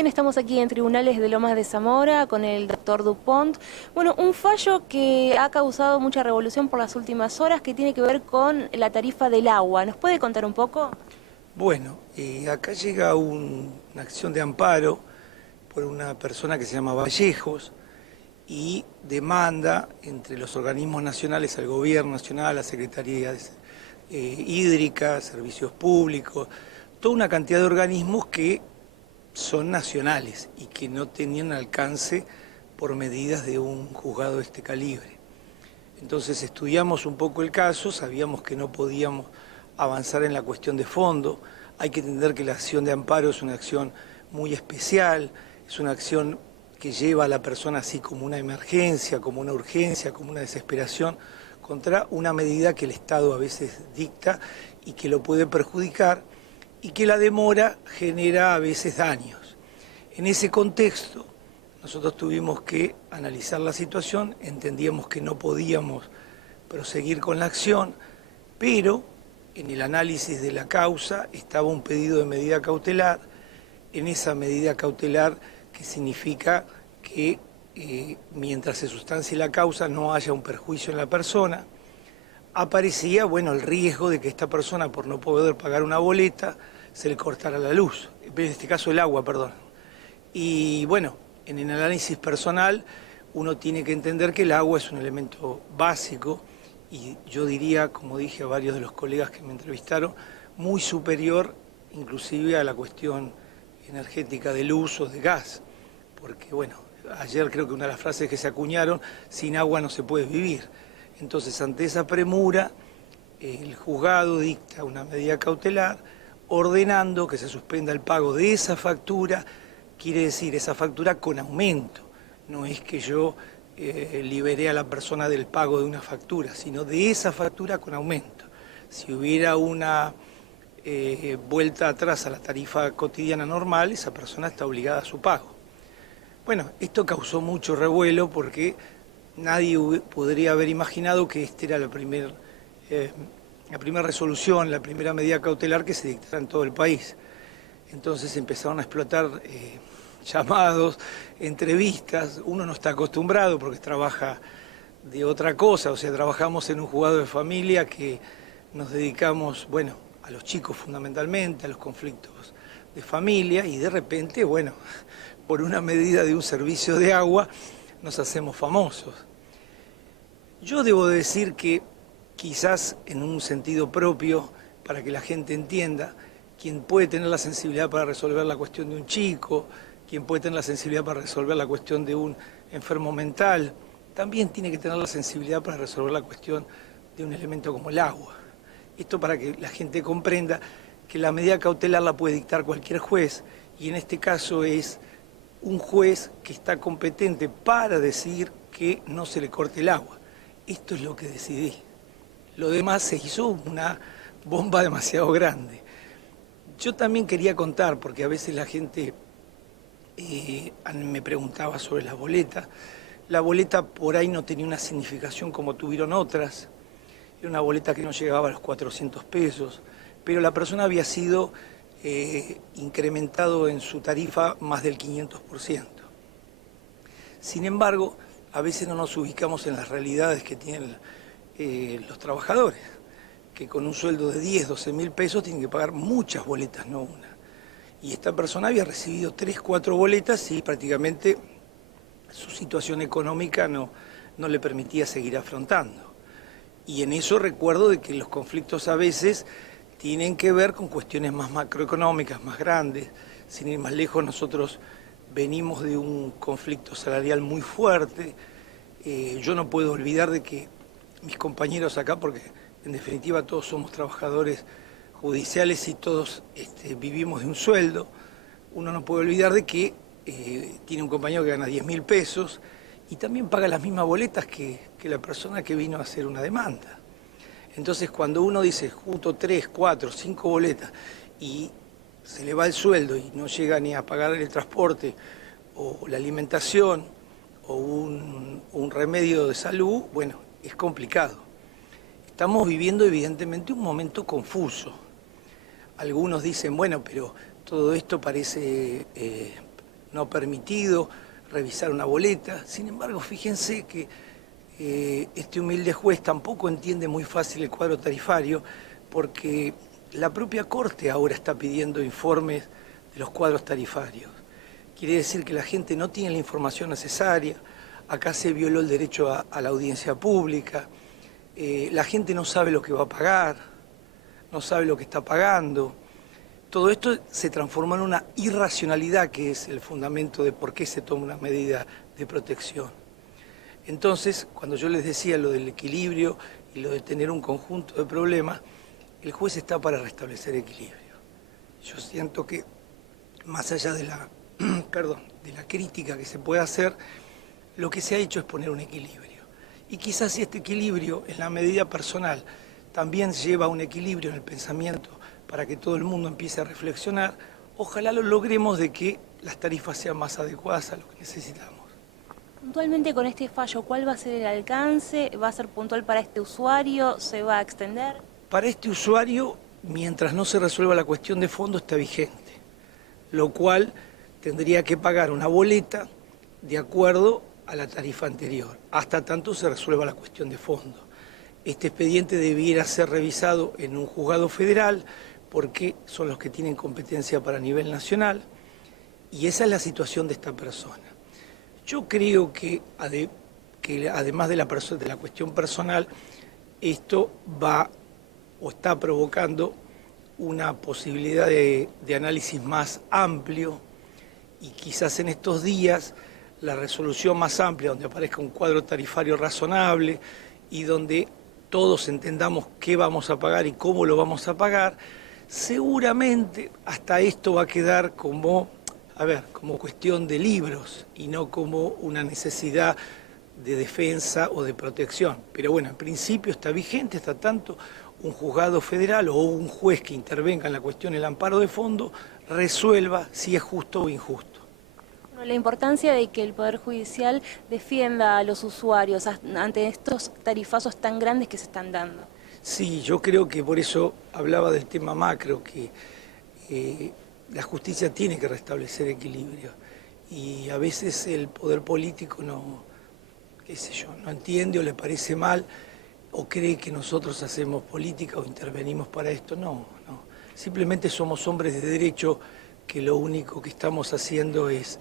bien, estamos aquí en Tribunales de Lomas de Zamora con el doctor Dupont. Bueno, un fallo que ha causado mucha revolución por las últimas horas que tiene que ver con la tarifa del agua. ¿Nos puede contar un poco? Bueno, acá llega una acción de amparo por una persona que se llama Vallejos y demanda entre los organismos nacionales, al gobierno nacional, a secretarías hídricas, servicios públicos, toda una cantidad de organismos que son nacionales y que no tenían alcance por medidas de un juzgado de este calibre. Entonces estudiamos un poco el caso, sabíamos que no podíamos avanzar en la cuestión de fondo. Hay que entender que la acción de amparo es una acción muy especial, es una acción que lleva a la persona así como una emergencia, como una urgencia, como una desesperación, contra una medida que el Estado a veces dicta y que lo puede perjudicar y que la demora genera a veces daños. En ese contexto, nosotros tuvimos que analizar la situación, entendíamos que no podíamos proseguir con la acción, pero en el análisis de la causa estaba un pedido de medida cautelar. En esa medida cautelar, que significa que mientras se sustancie la causa no haya un perjuicio en la persona, aparecía, bueno, el riesgo de que esta persona, por no poder pagar una boleta, se le cortara la luz, en este caso el agua, perdón. Y bueno, en el análisis personal uno tiene que entender que el agua es un elemento básico y yo diría, como dije a varios de los colegas que me entrevistaron, muy superior inclusive a la cuestión energética de luz o de gas, porque bueno, ayer creo que una de las frases que se acuñaron, sin agua no se puede vivir. Entonces, ante esa premura, el juzgado dicta una medida cautelar ordenando que se suspenda el pago de esa factura, quiere decir esa factura con aumento. No es que yo liberé a la persona del pago de una factura, sino de esa factura con aumento. Si hubiera una vuelta atrás a la tarifa cotidiana normal, esa persona está obligada a su pago. Bueno, esto causó mucho revuelo porque nadie podría haber imaginado que esta era la primera resolución, la primera medida cautelar que se dictara en todo el país. Entonces empezaron a explotar llamados, entrevistas. Uno no está acostumbrado porque trabaja de otra cosa, o sea, trabajamos en un juzgado de familia que nos dedicamos, bueno, a los chicos fundamentalmente, a los conflictos de familia, y de repente, bueno, por una medida de un servicio de agua nos hacemos famosos. Yo debo decir que quizás en un sentido propio, para que la gente entienda, quien puede tener la sensibilidad para resolver la cuestión de un chico, quien puede tener la sensibilidad para resolver la cuestión de un enfermo mental, también tiene que tener la sensibilidad para resolver la cuestión de un elemento como el agua. Esto para que la gente comprenda que la medida cautelar la puede dictar cualquier juez, y en este caso es un juez que está competente para decidir que no se le corte el agua. Esto es lo que decidí. Lo demás se hizo una bomba demasiado grande. Yo también quería contar, porque a veces la gente me preguntaba sobre la boleta. La boleta por ahí no tenía una significación como tuvieron otras. Era una boleta que no llegaba a los 400 pesos, pero la persona había sido incrementado en su tarifa más del 500%. Sin embargo, a veces no nos ubicamos en las realidades que tienen los trabajadores, que con un sueldo de 10, 12 mil pesos tienen que pagar muchas boletas, no una. Y esta persona había recibido 3, 4 boletas y prácticamente su situación económica no le permitía seguir afrontando. Y en eso recuerdo de que los conflictos a veces tienen que ver con cuestiones más macroeconómicas, más grandes. Sin ir más lejos, nosotros venimos de un conflicto salarial muy fuerte. Yo no puedo olvidar de que mis compañeros acá, porque en definitiva todos somos trabajadores judiciales y todos vivimos de un sueldo, uno no puede olvidar de que tiene un compañero que gana 10 mil pesos y también paga las mismas boletas que la persona que vino a hacer una demanda. Entonces, cuando uno dice, junto 3, 4, 5 boletas y se le va el sueldo y no llega ni a pagar el transporte o la alimentación o un remedio de salud, bueno, es complicado. Estamos viviendo evidentemente un momento confuso. Algunos dicen, bueno, pero todo esto parece no ha permitido revisar una boleta. Sin embargo, fíjense que este humilde juez tampoco entiende muy fácil el cuadro tarifario, porque la propia Corte ahora está pidiendo informes de los cuadros tarifarios. Quiere decir que la gente no tiene la información necesaria, acá se violó el derecho a la audiencia pública, la gente no sabe lo que va a pagar, no sabe lo que está pagando. Todo esto se transformó en una irracionalidad, que es el fundamento de por qué se toma una medida de protección. Entonces, cuando yo les decía lo del equilibrio y lo de tener un conjunto de problemas, el juez está para restablecer equilibrio. Yo siento que, más allá de la, de la crítica que se puede hacer, lo que se ha hecho es poner un equilibrio. Y quizás si este equilibrio, en la medida personal, también lleva a un equilibrio en el pensamiento para que todo el mundo empiece a reflexionar, ojalá lo logremos de que las tarifas sean más adecuadas a lo que necesitamos. Puntualmente con este fallo, ¿cuál va a ser el alcance? ¿Va a ser puntual para este usuario? ¿Se va a extender? Para este usuario, mientras no se resuelva la cuestión de fondo, está vigente, lo cual tendría que pagar una boleta de acuerdo a la tarifa anterior, hasta tanto se resuelva la cuestión de fondo. Este expediente debiera ser revisado en un juzgado federal, porque son los que tienen competencia para nivel nacional, y esa es la situación de esta persona. Yo creo que además de la cuestión personal, esto va o está provocando una posibilidad de análisis más amplio, y quizás en estos días la resolución más amplia, donde aparezca un cuadro tarifario razonable y donde todos entendamos qué vamos a pagar y cómo lo vamos a pagar, seguramente hasta esto va a quedar como cuestión de libros y no como una necesidad de defensa o de protección. Pero bueno, en principio está vigente, hasta tanto un juzgado federal o un juez que intervenga en la cuestión del amparo de fondo resuelva si es justo o injusto. La importancia de que el Poder Judicial defienda a los usuarios ante estos tarifazos tan grandes que se están dando. Sí, yo creo que por eso hablaba del tema macro, que la justicia tiene que restablecer equilibrio, y a veces el poder político no entiende o le parece mal, o cree que nosotros hacemos política o intervenimos para esto. No. Simplemente somos hombres de derecho que lo único que estamos haciendo es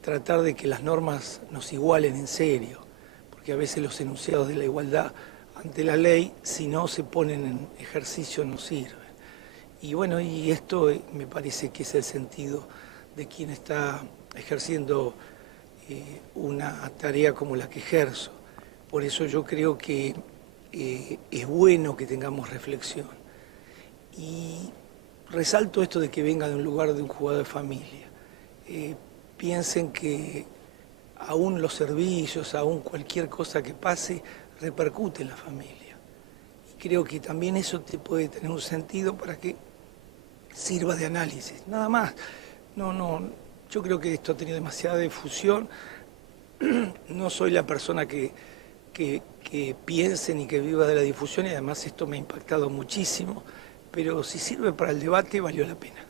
tratar de que las normas nos igualen en serio, porque a veces los enunciados de la igualdad ante la ley, si no se ponen en ejercicio, no sirven. Y bueno, y esto me parece que es el sentido de quien está ejerciendo una tarea como la que ejerzo. Por eso yo creo que es bueno que tengamos reflexión. Y resalto esto de que venga de un lugar de un juzgado de familia. Piensen que aún los servicios, aún cualquier cosa que pase, repercute en la familia. Y creo que también eso te puede tener un sentido para que sirva de análisis. Nada más. Yo creo que esto ha tenido demasiada difusión. No soy la persona que piense ni que viva de la difusión, y además esto me ha impactado muchísimo, pero si sirve para el debate, valió la pena.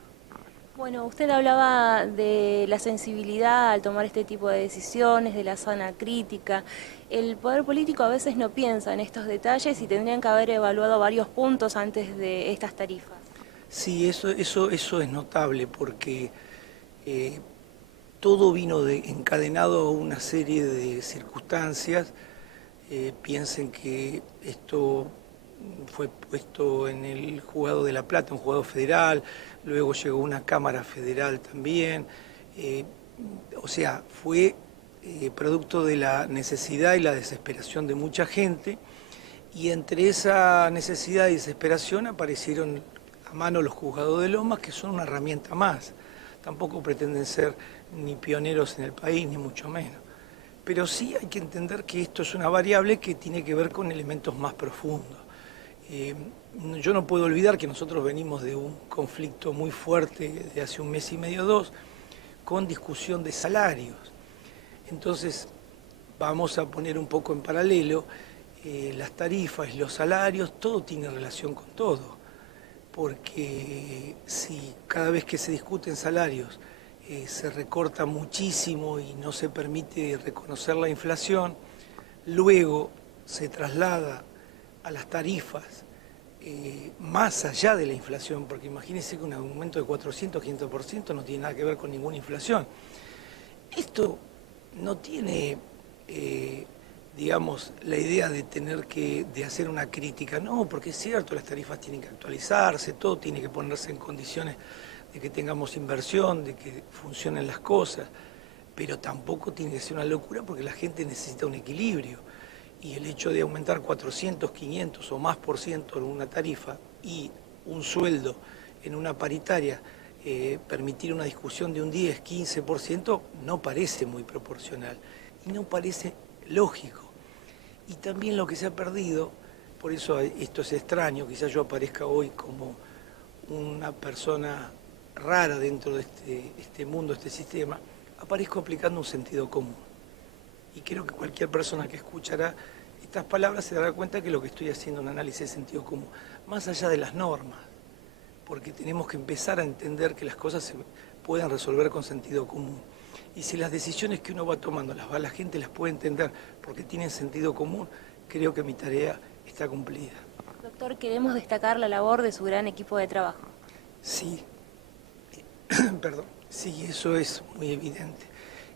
Bueno, usted hablaba de la sensibilidad al tomar este tipo de decisiones, de la sana crítica. El poder político a veces no piensa en estos detalles y tendrían que haber evaluado varios puntos antes de estas tarifas. Sí, eso es notable, porque todo vino encadenado a una serie de circunstancias. Piensen que esto fue puesto en el Juzgado de La Plata, un juzgado federal, luego llegó una Cámara Federal también. O sea, fue producto de la necesidad y la desesperación de mucha gente, y entre esa necesidad y desesperación aparecieron a mano los juzgados de Lomas, que son una herramienta más. Tampoco pretenden ser ni pioneros en el país, ni mucho menos. Pero sí hay que entender que esto es una variable que tiene que ver con elementos más profundos. Yo no puedo olvidar que nosotros venimos de un conflicto muy fuerte de hace un mes y medio, 2, con discusión de salarios. Entonces, vamos a poner un poco en paralelo las tarifas y los salarios, todo tiene relación con todo. Porque si cada vez que se discuten salarios se recorta muchísimo y no se permite reconocer la inflación, luego se traslada a las tarifas más allá de la inflación, porque imagínense que un aumento de 400, 500% no tiene nada que ver con ninguna inflación. Esto no tiene, digamos, la idea de tener de hacer una crítica, no, porque es cierto, las tarifas tienen que actualizarse, todo tiene que ponerse en condiciones de que tengamos inversión, de que funcionen las cosas, pero tampoco tiene que ser una locura porque la gente necesita un equilibrio. Y el hecho de aumentar 400, 500 o más por ciento en una tarifa y un sueldo en una paritaria, permitir una discusión de un 10, 15%, no parece muy proporcional y no parece lógico. Y también lo que se ha perdido, por eso esto es extraño, quizás yo aparezca hoy como una persona rara dentro de este mundo, este sistema, aparezco aplicando un sentido común. Y creo que cualquier persona que escuchará estas palabras se dará cuenta que lo que estoy haciendo es un análisis de sentido común, más allá de las normas, porque tenemos que empezar a entender que las cosas se pueden resolver con sentido común. Y si las decisiones que uno va tomando la gente las puede entender porque tienen sentido común, creo que mi tarea está cumplida. Doctor, queremos destacar la labor de su gran equipo de trabajo. Sí, perdón, sí, eso es muy evidente.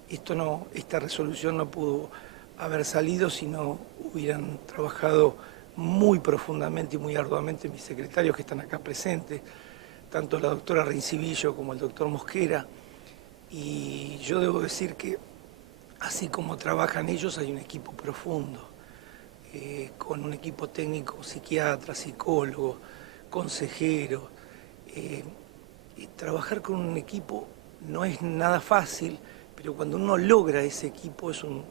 Esta resolución no pudo haber salido si no hubieran trabajado muy profundamente y muy arduamente mis secretarios que están acá presentes, tanto la doctora Rincibillo como el doctor Mosquera. Y yo debo decir que así como trabajan ellos, hay un equipo profundo, con un equipo técnico, psiquiatra, psicólogo, consejero. Trabajar con un equipo no es nada fácil, pero cuando uno logra ese equipo es un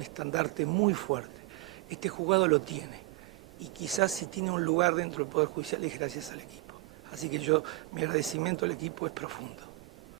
estandarte muy fuerte. Este juzgado lo tiene y quizás si tiene un lugar dentro del Poder Judicial es gracias al equipo. Así que mi agradecimiento al equipo es profundo.